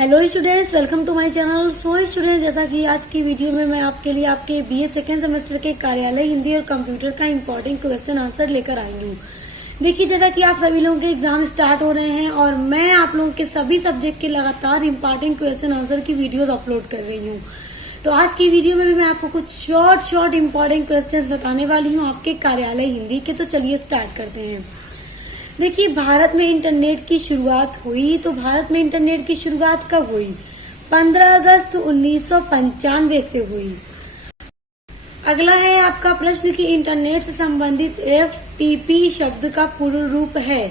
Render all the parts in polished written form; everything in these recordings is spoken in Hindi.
Hello students, welcome to my channel. So students, जैसा कि आज की वीडियो में मैं आपके लिए आपके बीए सेकेंड सेमेस्टर के कार्यालय हिंदी और कंप्यूटर का इंपॉर्टेंट क्वेश्चन आंसर लेकर आई हूँ। देखिए, जैसा कि आप सभी लोगों के एग्जाम स्टार्ट हो रहे हैं और मैं आप लोगों के सभी सब्जेक्ट के लगातार इंपॉर्टेंट क्वेश्चन आंसर की वीडियोज अपलोड कर रही हूँ। तो आज की वीडियो में भी मैं आपको कुछ शॉर्ट इंपॉर्टेंट क्वेश्चन बताने वाली हूँ आपके कार्यालय हिंदी के। तो चलिए स्टार्ट करते हैं। देखिए, भारत में इंटरनेट की शुरुआत हुई, तो भारत में इंटरनेट की शुरुआत कब हुई? 15 अगस्त 1995 से हुई। अगला है आपका प्रश्न कि इंटरनेट से संबंधित एफटीपी शब्द का पूर्ण रूप है,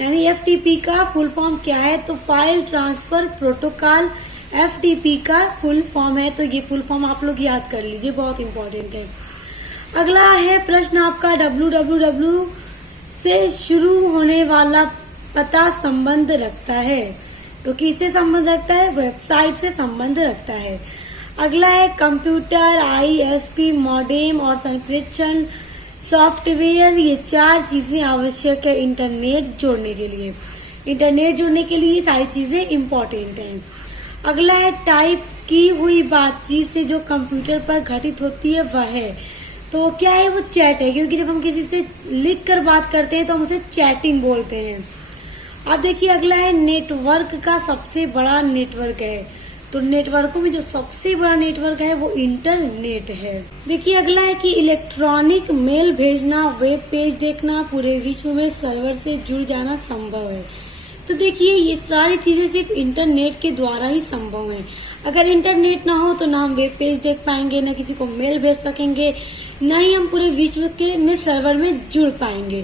यानी एफटीपी का फुल फॉर्म क्या है? तो फाइल ट्रांसफर प्रोटोकॉल एफटीपी का फुल फॉर्म है। तो ये फुल फॉर्म आप लोग याद कर लीजिए, बहुत इंपॉर्टेंट है। अगला है प्रश्न आपका www से शुरू होने वाला पता संबंध रखता है। तो किससे संबंध रखता है? वेबसाइट से संबंध रखता है। अगला है कंप्यूटर, आईएसपी, मॉडेम और संप्रेषण सॉफ्टवेयर, ये 4 चीजें आवश्यक है इंटरनेट जोड़ने के लिए। इंटरनेट जोड़ने के लिए सारी चीजें इंपॉर्टेंट हैं। अगला है टाइप की हुई बातचीत से जो कंप्यूटर पर घटित होती है वह है। तो क्या है? वो चैट है, क्योंकि जब हम किसी से लिख कर बात करते हैं तो हम उसे चैटिंग बोलते हैं। अब देखिए, अगला है नेटवर्क का सबसे बड़ा नेटवर्क है। तो नेटवर्कों में जो सबसे बड़ा नेटवर्क है वो इंटरनेट है। देखिए, अगला है कि इलेक्ट्रॉनिक मेल भेजना, वेब पेज देखना, पूरे विश्व में सर्वर से जुड़ जाना संभव है। तो देखिए, ये सारी चीजें सिर्फ इंटरनेट के द्वारा ही संभव है। अगर इंटरनेट ना हो तो ना हम वेब पेज देख पाएंगे, ना किसी को मेल भेज सकेंगे, ना ही हम पूरे विश्व के में सर्वर में जुड़ पाएंगे।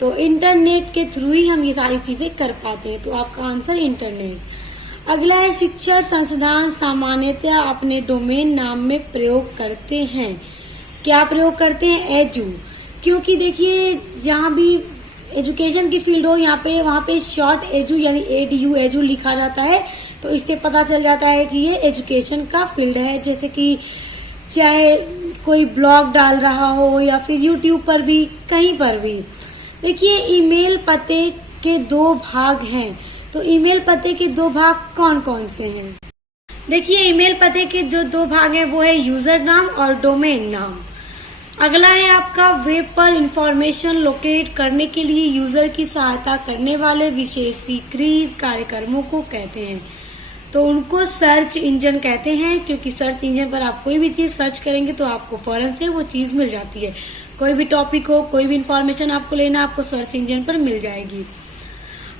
तो इंटरनेट के थ्रू ही हम ये सारी चीजें कर पाते हैं। तो आपका आंसर इंटरनेट। अगला है शिक्षण संस्थान सामान्यतः अपने डोमेन नाम में प्रयोग करते हैं। क्या प्रयोग करते हैं? एजू। क्योंकि देखिए, जहाँ भी एजुकेशन की फील्ड हो वहाँ पे शॉर्ट एजू यानी एडीयू एजू लिखा जाता है। तो इससे पता चल जाता है कि ये एजुकेशन का फील्ड है। जैसे कि चाहे कोई ब्लॉग डाल रहा हो या फिर यूट्यूब पर भी, कहीं पर भी। देखिए, ईमेल पते के 2 भाग हैं। तो ईमेल पते के 2 भाग कौन कौन से हैं? देखिए, ईमेल पते के जो 2 भाग हैं वो है यूजर नाम और डोमेन नाम। अगला है आपका वेब पर इंफॉर्मेशन लोकेट करने के लिए यूजर की सहायता करने वाले विशेषीकृत कार्यक्रमों को कहते हैं। तो उनको सर्च इंजन कहते हैं, क्योंकि सर्च इंजन पर आप कोई भी चीज सर्च करेंगे तो आपको फौरन से वो चीज मिल जाती है। कोई भी टॉपिक हो, कोई भी इंफॉर्मेशन आपको लेना, आपको सर्च इंजन पर मिल जाएगी।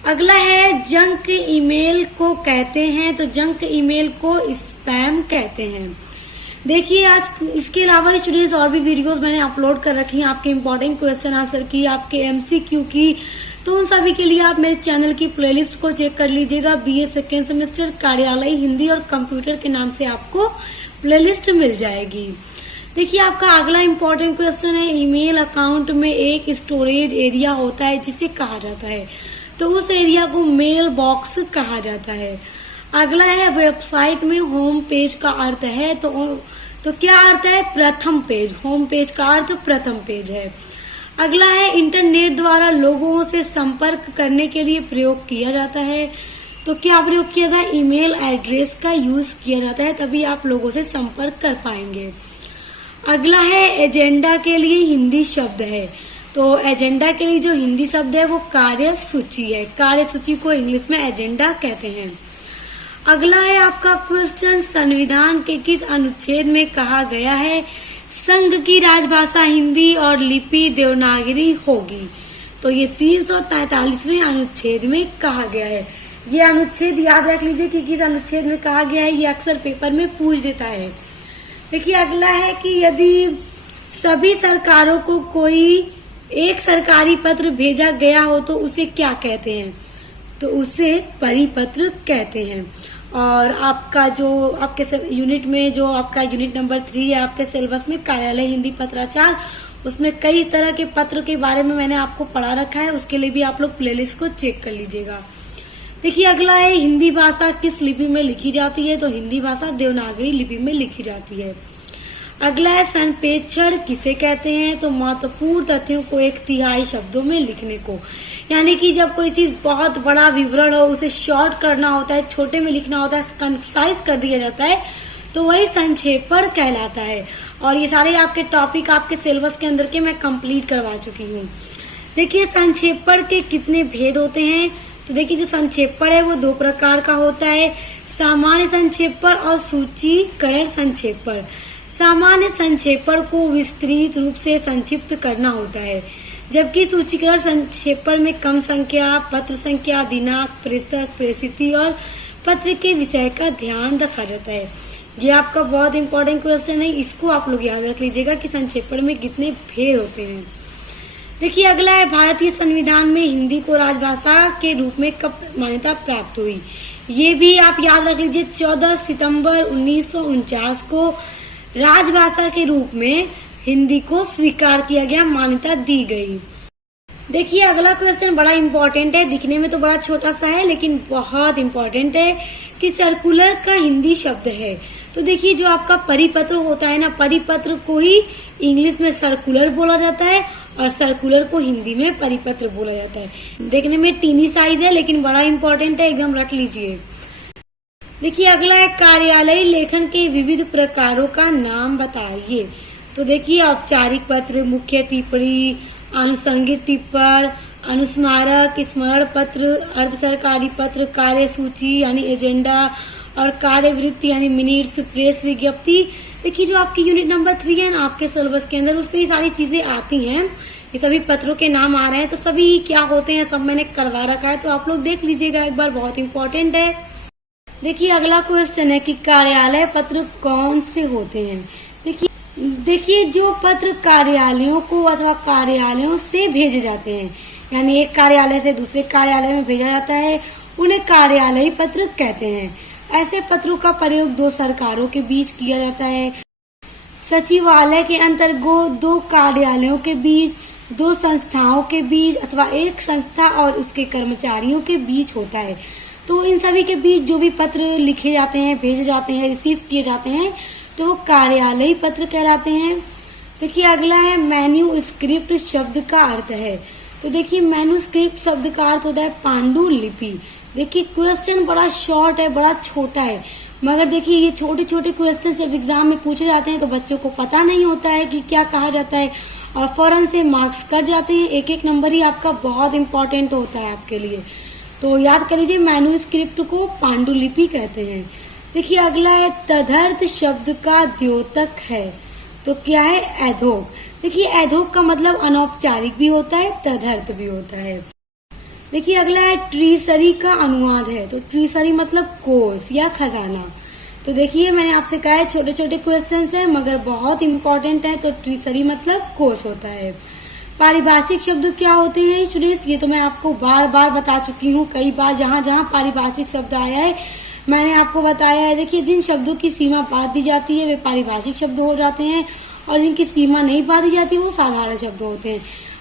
अगला है जंक ईमेल को कहते हैं। तो जंक ईमेल को स्पैम कहते हैं। देखिए, आज इसके अलावा स्टूडेंट्स और भी वीडियोस मैंने अपलोड कर रखी हैं आपके इंपॉर्टेंट क्वेश्चन आंसर की, आपके एमसीक्यू की। तो उन सभी के लिए आप मेरे चैनल की प्लेलिस्ट को चेक कर लीजिएगा। बीए सेकेंड सेमेस्टर कार्यालय हिंदी और कंप्यूटर के नाम से आपको प्लेलिस्ट मिल जाएगी। देखिए, आपका अगला इंपॉर्टेंट क्वेश्चन है ईमेल अकाउंट में एक स्टोरेज एरिया होता है जिसे कहा जाता है। तो उस एरिया को मेल बॉक्स कहा जाता है। अगला है वेबसाइट में होम पेज का अर्थ है। तो क्या अर्थ है? प्रथम पेज। होम पेज का अर्थ प्रथम पेज है। अगला है इंटरनेट द्वारा लोगों से संपर्क करने के लिए प्रयोग किया जाता है। तो क्या प्रयोग किया जाता है? ईमेल एड्रेस का यूज किया जाता है, तभी आप लोगों से संपर्क कर पाएंगे। अगला है एजेंडा के लिए हिंदी शब्द है। तो एजेंडा के लिए जो हिंदी शब्द है वो कार्यसूची है। कार्यसूची को इंग्लिश में एजेंडा कहते हैं। अगला है आपका क्वेश्चन संविधान के किस अनुच्छेद में कहा गया है संघ की राजभाषा हिंदी और लिपि देवनागरी होगी? तो ये 343वें अनुच्छेद में कहा गया है। ये अनुच्छेद याद रख लीजिए कि किस अनुच्छेद में कहा गया है, ये अक्सर पेपर में पूछ देता है। देखिए, अगला है कि यदि सभी सरकारों को कोई एक सरकारी पत्र भेजा गया हो तो उसे क्या कहते हैं? तो उसे परिपत्र कहते हैं। और आपका जो आपके यूनिट में जो आपका यूनिट नंबर 3 है आपके सिलेबस में कार्यालय हिंदी पत्राचार, उसमें कई तरह के पत्र के बारे में मैंने आपको पढ़ा रखा है। उसके लिए भी आप लोग प्लेलिस्ट को चेक कर लीजिएगा। देखिए, अगला है हिंदी भाषा किस लिपि में लिखी जाती है? तो हिंदी भाषा देवनागरी लिपि में लिखी जाती है। अगला है संप्रेषण किसे कहते हैं, तो महत्वपूर्ण तथ्यों को 1/3 शब्दों में लिखने को। यानी कि जब कोई चीज बहुत बड़ा विवरण हो, उसे शॉर्ट करना होता है, छोटे में लिखना होता है, कंसाइज कर दिया जाता है, तो वही संक्षेपण कहलाता है। और ये सारे आपके टॉपिक आपके सिलेबस के अंदर के मैं कंप्लीट करवा चुकी हूँ। देखिए संक्षेपण के कितने भेद होते हैं, तो देखिए जो संक्षेपण है वो 2 प्रकार का होता है, सामान्य संक्षेपण और सूचीकरण संक्षेपण। सामान्य संक्षेपण को विस्तृत रूप से संक्षिप्त करना होता है, जबकि सूचीकरण संक्षेपण में कम संख्या, पत्र संख्या, दिनांक, प्रेषक, प्रेषिती और पत्र के विषय का ध्यान रखा जाता है। ये आपका बहुत इंपॉर्टेंट क्वेश्चन है, इसको आप लोग याद रख लीजिएगा कि संक्षेपण में कितने भेद होते हैं। देखिए अगला है भारतीय संविधान में हिंदी को राजभाषा के रूप में कब मान्यता प्राप्त हुई। ये भी आप याद रख लीजिए, 14 सितंबर 1949 को राजभाषा के रूप में हिंदी को स्वीकार किया गया, मान्यता दी गई। देखिए अगला क्वेश्चन बड़ा इंपॉर्टेंट है, दिखने में तो बड़ा छोटा सा है लेकिन बहुत इंपॉर्टेंट है कि सर्कुलर का हिंदी शब्द है। तो देखिए जो आपका परिपत्र होता है ना, परिपत्र को ही इंग्लिश में सर्कुलर बोला जाता है और सर्कुलर को हिंदी में परिपत्र बोला जाता है। देखने में टीनी साइज है लेकिन बड़ा इंपॉर्टेंट है, एकदम रख लीजिए। देखिए अगला है कार्यालय लेखन के विविध प्रकारों का नाम बताइए। तो देखिए औपचारिक पत्र, मुख्य टिप्पणी, आनुषंगिक टिप्पण, अनुस्मारक, स्मरण पत्र, अर्ध सरकारी पत्र, कार्य सूची यानी एजेंडा और कार्यवृत्ति यानी मिनट्स, प्रेस विज्ञप्ति। देखिए जो आपकी यूनिट नंबर 3 है ना आपके सिलेबस के अंदर, उसपे ये सारी चीजें आती हैं, ये सभी पत्रों के नाम आ रहे हैं, तो सभी क्या होते हैं सब मैंने करवा रखा है, तो आप लोग देख लीजिएगा एक बार, बहुत इंपॉर्टेंट है। देखिए अगला क्वेश्चन है कि कार्यालय पत्र कौन से होते हैं। देखिए जो पत्र कार्यालयों को अथवा कार्यालयों से भेजे जाते हैं, यानी एक कार्यालय से दूसरे कार्यालय में भेजा जाता है, उन्हें कार्यालयी पत्र कहते हैं। ऐसे पत्रों का प्रयोग 2 सरकारों के बीच किया जाता है, सचिवालय के अंतर्गत 2 कार्यालयों के बीच, 2 संस्थाओं के बीच अथवा एक संस्था और उसके कर्मचारियों के बीच होता है। तो इन सभी के बीच जो भी पत्र लिखे जाते हैं, भेजे जाते हैं, रिसीव किए जाते हैं, तो वो कार्यालयी पत्र कहलाते हैं। देखिए अगला है मैन्यूस्क्रिप्ट शब्द का अर्थ है। तो देखिए मैन्यूस्क्रिप्ट शब्द का अर्थ होता है पांडुलिपि। देखिए क्वेश्चन बड़ा शॉर्ट है, बड़ा छोटा है, मगर देखिए ये छोटे छोटे क्वेश्चन जब एग्जाम में पूछे जाते हैं तो बच्चों को पता नहीं होता है कि क्या कहा जाता है और फौरन से मार्क्स कट जाते हैं। एक एक नंबर ही आपका बहुत इंपॉर्टेंट होता है आपके लिए, तो याद कर लीजिए मैन्यूस्क्रिप्ट को पांडुलिपि कहते हैं। देखिए अगला है तदर्थ शब्द का द्योतक है। तो क्या है, एधोक। देखिए एधोक का मतलब अनौपचारिक भी होता है, तदर्थ भी होता है। देखिए अगला है ट्रीसरी का अनुवाद है। तो ट्रीसरी मतलब कोष या खजाना। तो देखिए मैंने आपसे कहा है छोटे छोटे क्वेश्चंस हैं मगर बहुत इंपॉर्टेंट है। तो ट्रीसरी मतलब कोष होता है। पारिभाषिक शब्द क्या होते हैं स्टूडेंट्स, ये तो मैं आपको बार बार बता चुकी हूँ कई बार, जहाँ जहाँ पारिभाषिक शब्द आया है मैंने आपको बताया है। देखिए जिन शब्दों की सीमा बांध दी जाती है वे पारिभाषिक शब्द हो जाते हैं और जिनकी सीमा नहीं बांधी जाती वो साधारण शब्द होते हैं।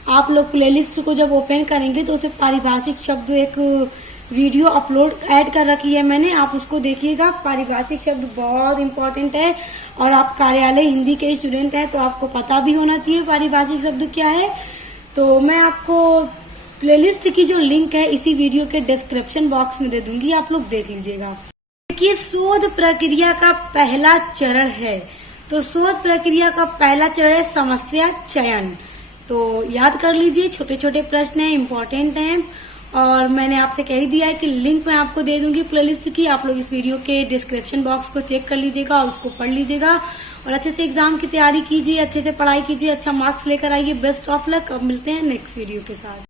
आप लोग प्लेलिस्ट को जब ओपन करेंगे तो उसमें पारिभाषिक शब्द एक वीडियो अपलोड ऐड कर रखी है मैंने, आप उसको देखिएगा। पारिभाषिक शब्द बहुत इंपॉर्टेंट है और आप कार्यालय हिंदी के स्टूडेंट हैं तो आपको पता भी होना चाहिए पारिभाषिक शब्द क्या है। तो मैं आपको प्लेलिस्ट की जो लिंक है इसी वीडियो के डिस्क्रिप्शन बॉक्स में दे दूंगी, आप लोग देख लीजिएगा। देखिए शोध प्रक्रिया का पहला चरण है। तो शोध प्रक्रिया का पहला चरण है समस्या चयन। तो याद कर लीजिए, छोटे छोटे प्रश्न हैं, इंपॉर्टेंट हैं और मैंने आपसे कह ही दिया है कि लिंक मैं आपको दे दूंगी प्लेलिस्ट की। आप लोग इस वीडियो के डिस्क्रिप्शन बॉक्स को चेक कर लीजिएगा और उसको पढ़ लीजिएगा और अच्छे से एग्जाम की तैयारी कीजिए, अच्छे से पढ़ाई कीजिए, अच्छा मार्क्स लेकर आइए। Best of luck. अब मिलते हैं नेक्स्ट वीडियो के साथ।